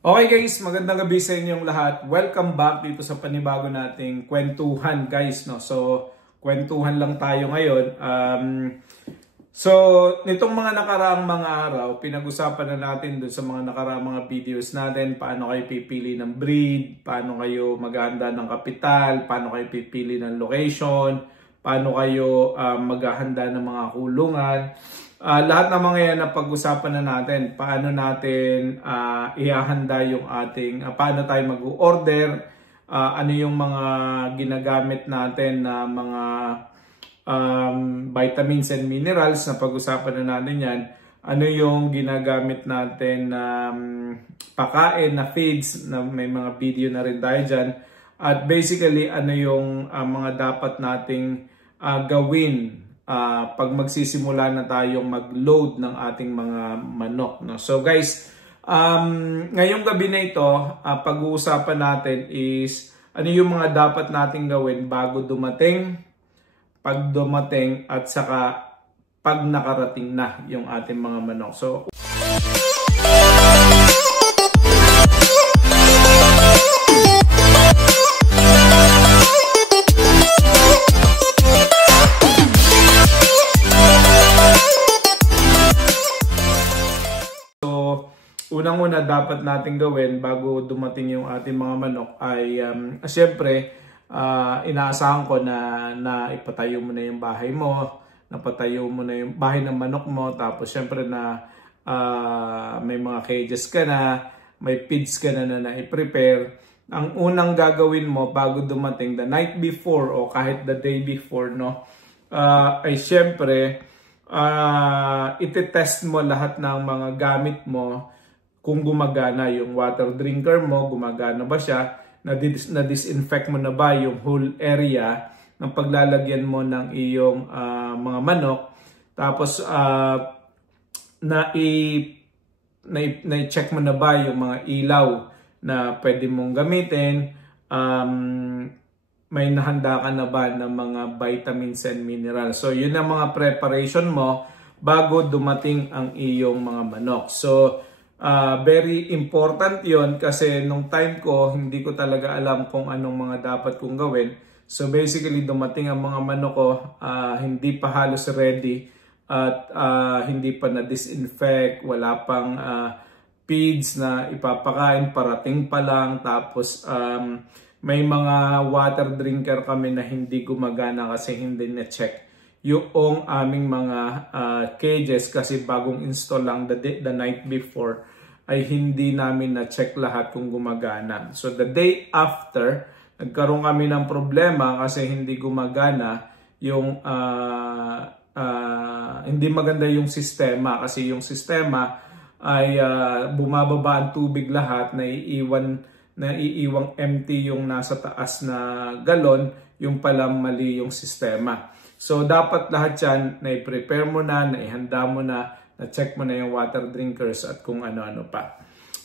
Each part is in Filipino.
Okay guys, magandang gabi sa inyong lahat. Welcome back dito sa panibago nating kwentuhan guys. No? So, kwentuhan lang tayo ngayon. Nitong mga nakaraang mga araw, pinag-usapan na natin dun sa mga nakaraang mga videos natin. Paano kayo pipili ng breed, paano kayo maghahanda ng kapital, paano kayo pipili ng location, paano kayo maghahanda ng mga kulungan. Lahat ng mga yan na pag-usapan na natin, paano natin ihahanda yung ating, paano tayo mag-order, ano yung mga ginagamit natin na mga vitamins and minerals na pag-usapan na natin yan, ano yung ginagamit natin na pakain na feeds, na may mga video na rin tayo dyan, at basically ano yung mga dapat nating gawin pag magsisimula na tayong mag-load ng ating mga manok. No? So guys, ngayong gabi na ito, pag-uusapan natin is ano yung mga dapat nating gawin bago dumating, pag dumating, at saka pag nakarating na yung ating mga manok. So, unang-una dapat natin gawin bago dumating yung ating mga manok ay syempre inaasahan ko na ipatayo mo na yung bahay mo, napatayo mo na yung bahay ng manok mo, tapos syempre na may mga cages ka na, may feeds ka na i-prepare. Ang unang gagawin mo bago dumating, the night before o kahit the day before, no, ay syempre iti-test mo lahat ng mga gamit mo. Kung gumagana yung water drinker mo, gumagana ba siya, na-disinfect mo na ba yung whole area ng paglalagyan mo ng iyong mga manok. Tapos na-check mo na ba yung mga ilaw na pwede mong gamitin. May nahanda ka na ba ng mga vitamins and minerals. So yun ang mga preparation mo bago dumating ang iyong mga manok. So very important yon kasi nung time ko, hindi ko talaga alam kung anong mga dapat kong gawin. So basically, dumating ang mga manok ko, hindi pa halos ready at hindi pa na-disinfect, wala pang feeds na ipapakain, parating pa lang. Tapos may mga water drinker kami na hindi gumagana kasi hindi na-check yung aming mga cages kasi bagong install lang the night before ay hindi namin na-check lahat kung gumagana. So the day after, nagkaroon kami ng problema kasi hindi gumagana yung hindi maganda yung sistema kasi yung sistema ay bumababa ang tubig lahat, naiiwang empty yung nasa taas na galon, yung palang mali yung sistema. So dapat lahat yan na-prepare mo na, naihanda mo na-check mo na yung water drinkers at kung ano-ano pa.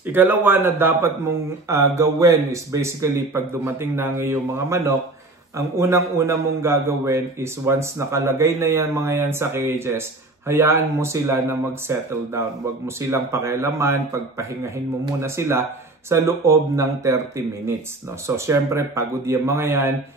Ikalawa na dapat mong gawin is basically pag dumating na ang iyong mga manok, ang unang-una mong gagawin is once nakalagay na yan mga yan sa cages, hayaan mo sila na mag-settle down. Huwag mo silang pakialaman, pagpahingahin mo muna sila sa loob ng 30 minutes. No? So syempre pagod yung mga yan,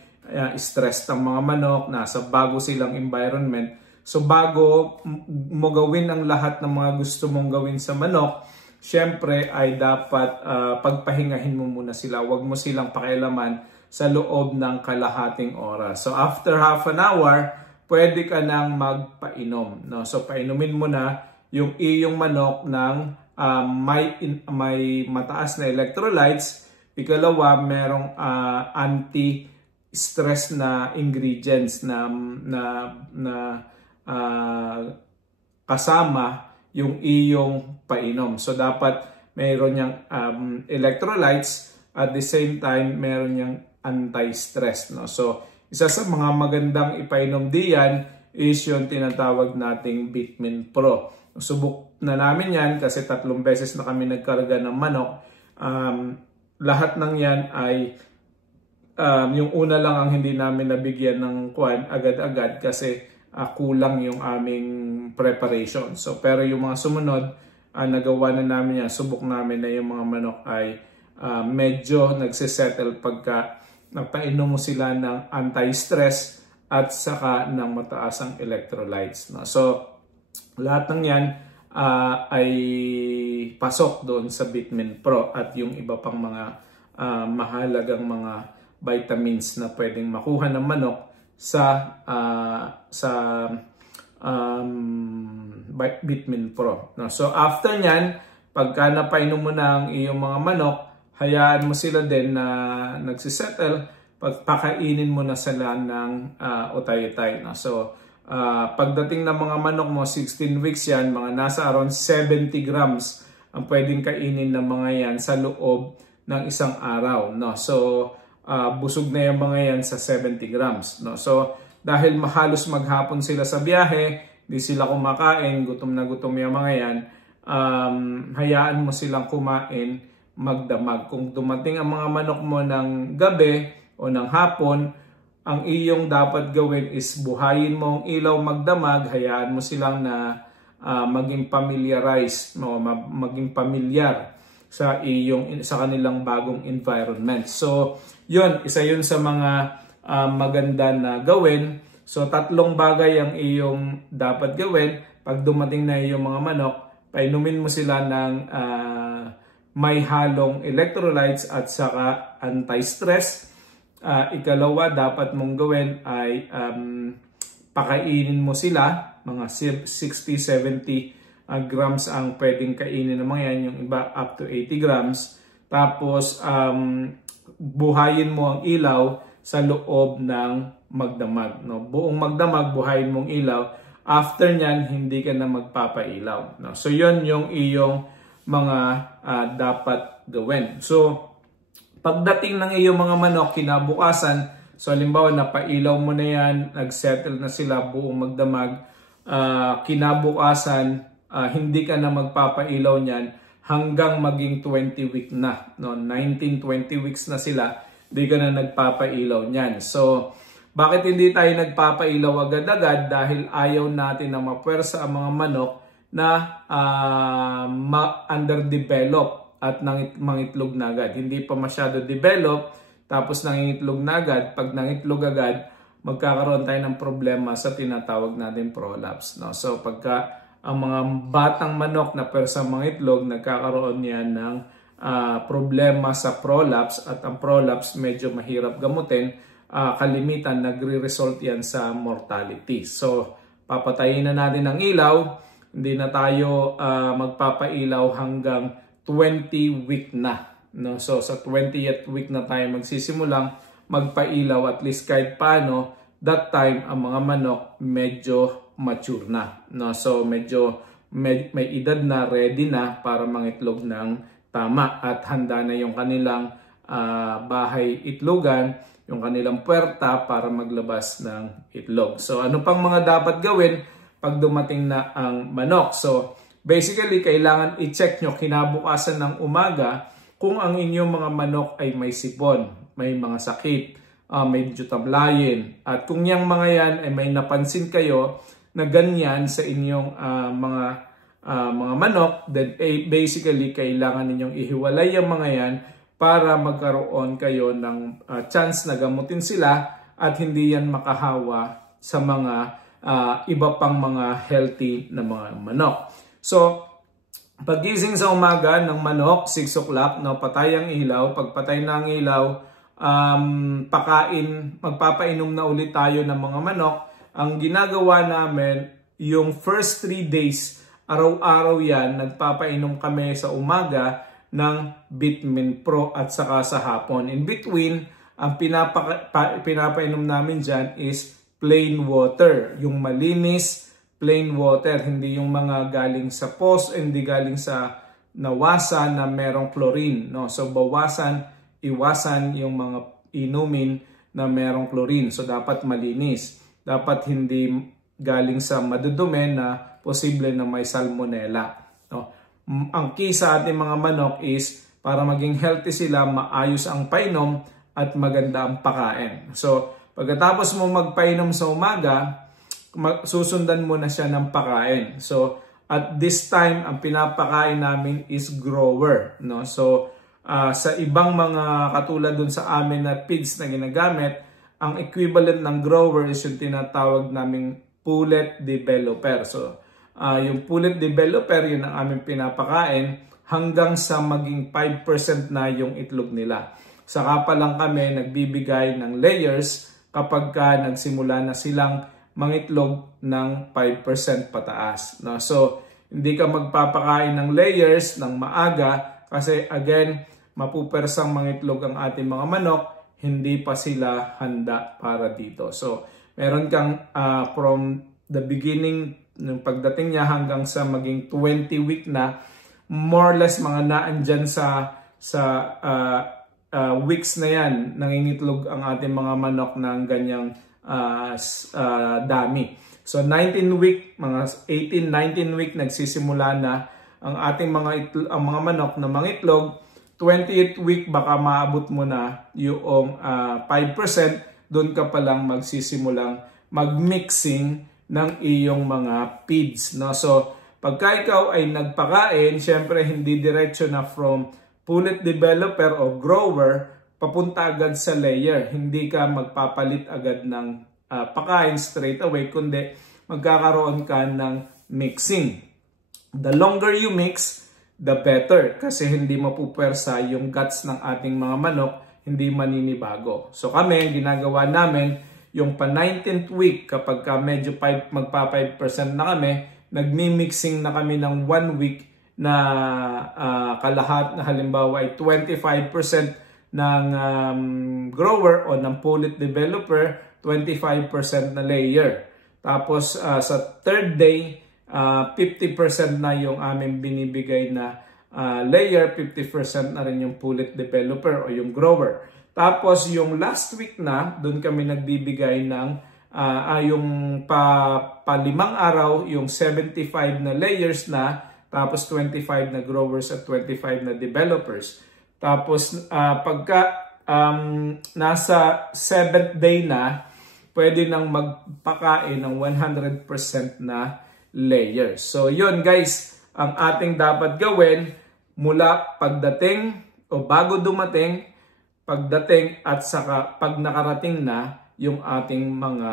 stress ng mga manok, nasa bago silang environment. So bago mo gawin ang lahat ng mga gusto mong gawin sa manok, syempre ay dapat pagpahingahin mo muna sila. Huwag mo silang pakialaman sa loob ng kalahating oras. So after half an hour, pwede ka nang magpainom. No? So painumin mo na yung iyong manok ng may mataas na electrolytes. Ikalawa, merong anti-stress na ingredients na kasama yung iyong painom. So dapat mayroon niyang electrolytes at the same time mayroon niyang anti-stress. No? So isa sa mga magandang ipainom diyan is yung tinatawag nating Bitmin Pro. Subok na namin yan kasi 3 beses na kami nagkarga ng manok. Lahat ng yan ay yung una lang ang hindi namin nabigyan ng agad-agad kasi kulang yung aming preparation. So pero yung mga sumunod nagawa na namin yan, subok namin na yung mga manok ay medyo nagsisettle pagka napainom mo sila ng anti-stress at saka ng mataas ang electrolytes. No? So, lahat ng yan ay pasok doon sa Bitmin Pro at yung iba pang mga mahalagang mga vitamins na pwedeng makuha ng manok sa Bitmin Pro. No? So, after nyan, pagka napainom mo na ang iyong mga manok, hayaan mo sila din na nagsisettle, pagpakainin mo na sila ng utay-utay. No? So, pagdating ng mga manok mo, 16 weeks yan, mga nasa around 70 grams ang pwedeng kainin ng mga yan sa loob ng isang araw. No? So, busog na yung mga yan sa 70 grams. No? So, dahil halos maghapon sila sa biyahe, di sila kumakain, gutom na gutom yung mga yan, hayaan mo silang kumain, magdamag. Kung dumating ang mga manok mo ng gabi o ng hapon, ang iyong dapat gawin is buhayin mo ang ilaw magdamag, hayaan mo silang na maging familiarized, no? Maging pamilyar sa kanilang bagong environment. So, isa yun sa mga maganda na gawin. So, 3 bagay ang iyong dapat gawin. Pag dumating na iyong mga manok, painumin mo sila ng may halong electrolytes at saka anti-stress. Ikalawa, dapat mong gawin ay pakainin mo sila. Mga 60-70 grams ang pwedeng kainin ng mga yan. Yung iba up to 80 grams. Tapos, buhayin mo ang ilaw sa loob ng magdamag. No? Buong magdamag, buhayin mong ilaw. After nyan, hindi ka na magpapailaw. No? So, yun yung iyong mga dapat gawin. So, pagdating ng iyong mga manok, kinabukasan, so halimbawa, napailaw mo na yan, nagsettle na sila, buong magdamag, kinabukasan, hindi ka na magpapailaw niyan hanggang maging 20 week na. No? 19-20 weeks na sila, hindi ka na nagpapailaw niyan. So, bakit hindi tayo nagpapailaw agad-agad? Dahil ayaw natin na mapwersa ang mga manok na underdevelop at mangitlog na agad. Hindi pa masyado develop, tapos nangingitlog na agad. Pag nangitlog agad, magkakaroon tayo ng problema sa tinatawag natin prolapse. No? So pagka ang mga batang manok na pwersa mangitlog, nagkakaroon yan ng problema sa prolapse, at ang prolapse medyo mahirap gamutin. Kalimitan, nagre-result yan sa mortality. So papatayin na natin ang ilaw. Hindi na tayo magpapailaw hanggang 20 week na. No? So sa 20th week na tayo magsisimulang magpailaw, at least kahit paano, that time ang mga manok medyo mature na. No? So medyo may edad na, ready na para mangitlog ng tama, at handa na yung kanilang bahay itlogan, yung kanilang puwerta para maglabas ng itlog. So ano pang mga dapat gawin pag dumating na ang manok? So basically, kailangan i-check nyo kinabukasan ng umaga kung ang inyong mga manok ay may sipon, may mga sakit, medyo tablayin. At kung yung mga yan ay may napansin kayo na ganyan sa inyong mga manok, then basically kailangan ninyong ihiwalay yung mga yan para magkaroon kayo ng chance na gamutin sila at hindi yan makahawa sa mga iba pang mga healthy na mga manok. So, pagising sa umaga ng manok, 6 o'clock, no, patay ang ilaw. Pagpatay na ang ilaw, magpapainom na ulit tayo ng mga manok. Ang ginagawa namin, yung first 3 days, araw-araw yan, nagpapainom kami sa umaga ng Bitmin Pro at saka sa hapon. In between, ang pinapainom namin dyan is plain water. Yung malinis, plain water. Hindi yung mga galing sa hindi galing sa nawasan na merong chlorine. No? So, iwasan yung mga inumin na merong chlorine. So, dapat malinis. Dapat hindi galing sa madudumi na posible na may salmonella. No? Ang key sa ating mga manok is para maging healthy sila, maayos ang painom at maganda ang pakain. So, pagkatapos mo magpainom sa umaga, susundan mo na siya ng pakain. So, At this time, ang pinapakain namin is grower, no? So, sa ibang mga katulad dun sa amin na feeds na ginagamit, ang equivalent ng grower is yung tinatawag naming pullet developer. So, yung pullet developer, yun ang aming pinapakain hanggang sa maging 5% na yung itlog nila. Saka pa lang kami nagbibigay ng layers kapag nagsimula na silang mangitlog ng 5% pataas. No? So, hindi ka magpapakain ng layers ng maaga kasi again, mapupersang mangitlog ang ating mga manok, hindi pa sila handa para dito. So, meron kang from the beginning, ng pagdating niya hanggang sa maging 20 week na, more or less mga naandyan sa weeks na yan, nangingitlog ang ating mga manok ng ganyang dami. So 19 week, mga 18-19 week nagsisimula na ang ating ang mga manok na mangitlog. 28th week baka maabot mo na yung 5%, doon ka pa lang magsisimulang magmixing ng iyong mga feeds, no? So pagka ikaw ay nagpakain, syempre hindi diretso na from pullet developer o grower papunta agad sa layer. Hindi ka magpapalit agad ng pakain straight away, kundi magkakaroon ka ng mixing. The longer you mix, the better, kasi hindi mapupersa yung guts ng ating mga manok, hindi maninibago. So kami, ginagawa namin yung pa 19th week, kapag medyo magpa 5% na kami, nagmi-mixing na kami ng 1 week na kalahat na halimbawa ay 25% ng grower o ng pullet developer, 25% na layer. Tapos sa third day, 50% na yung aming binibigay na layer, 50% na rin yung pullet developer o yung grower. Tapos yung last week na, doon kami nagbibigay ng yung pa 5 araw, yung 75 na layers na, tapos 25 na growers at 25 na developers. Tapos pagka nasa 7th day na, pwede nang magpakain ng 100% na layers. So yun guys, ang ating dapat gawin mula pagdating o bago dumating, pagdating at saka pag nakarating na yung ating mga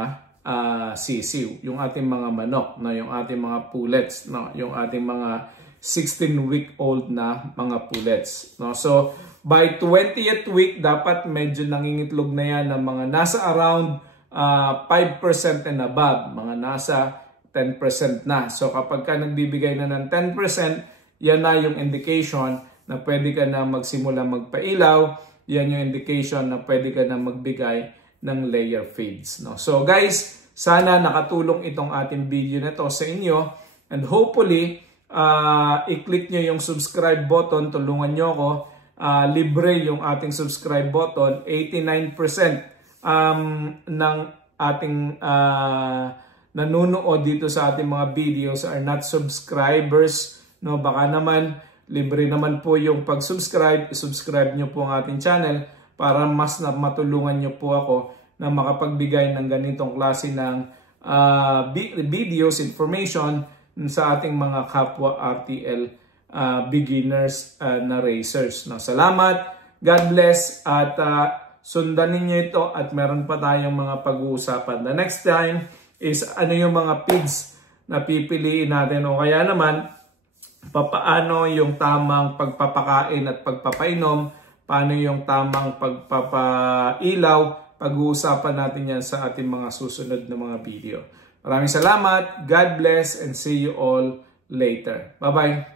sisiw, yung ating mga manok, no, yung ating mga pullets, no, yung ating mga 16-week-old na mga pullets, no. So by 20th week dapat medyo nangingitlog na yan ng mga nasa around 5% and above, mga nasa 10% na. So kapag ka nagbibigay na ng 10%, yan na yung indication na pwede ka na magsimula magpailaw. Yan yung indication na pwede ka na magbigay ng layer feeds, no? So guys, sana nakatulong itong ating video na to sa inyo, and hopefully i-click nyo yung subscribe button, tulungan nyo ako. Libre yung ating subscribe button. 89% ng ating nanunood dito sa ating mga videos are not subscribers, no? Baka naman libre naman po yung pag-subscribe. I-subscribe nyo po ang ating channel para mas matulungan nyo po ako na makapagbigay ng ganitong klase ng videos, information sa ating mga kapwa RTL beginners na racers. No? Salamat, God bless, at sundan ninyo ito at meron pa tayong mga pag-uusapan. The next time is ano yung mga feeds na pipiliin natin, o kaya naman papaano yung tamang pagpapakain at pagpapainom, paano yung tamang pagpapailaw. Pag-uusapan natin yan sa ating mga susunod na mga video. Maraming salamat, God bless, and see you all later. Bye-bye!